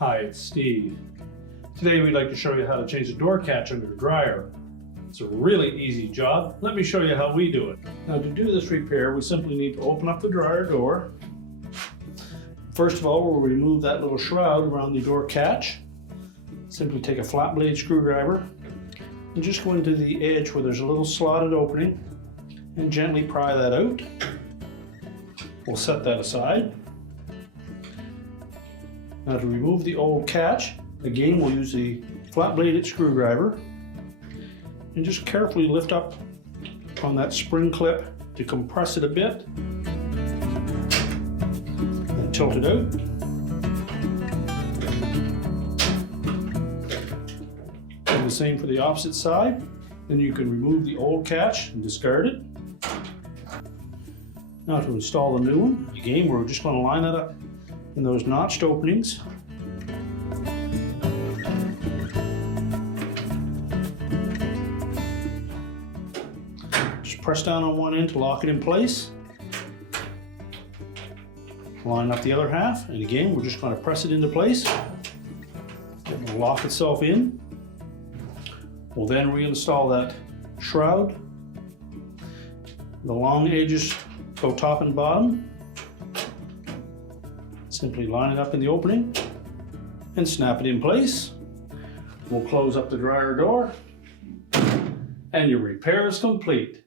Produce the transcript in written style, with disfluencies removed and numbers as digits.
Hi, it's Steve. Today we'd like to show you how to change the door catch on your dryer. It's a really easy job. Let me show you how we do it. Now to do this repair, we simply need to open up the dryer door. First of all, we'll remove that little shroud around the door catch. Simply take a flat blade screwdriver and just go into the edge where there's a little slotted opening and gently pry that out. We'll set that aside. Now to remove the old catch, again we'll use the flat bladed screwdriver and just carefully lift up on that spring clip to compress it a bit and tilt it out. And the same for the opposite side. Then you can remove the old catch and discard it. Now to install the new one, again we're just going to line it up in those notched openings. Just press down on one end to lock it in place. Line up the other half, and again we're just going to press it into place. It will lock itself in. We'll then reinstall that shroud. The long edges go top and bottom. Simply line it up in the opening and snap it in place. We'll close up the dryer door and your repair is complete.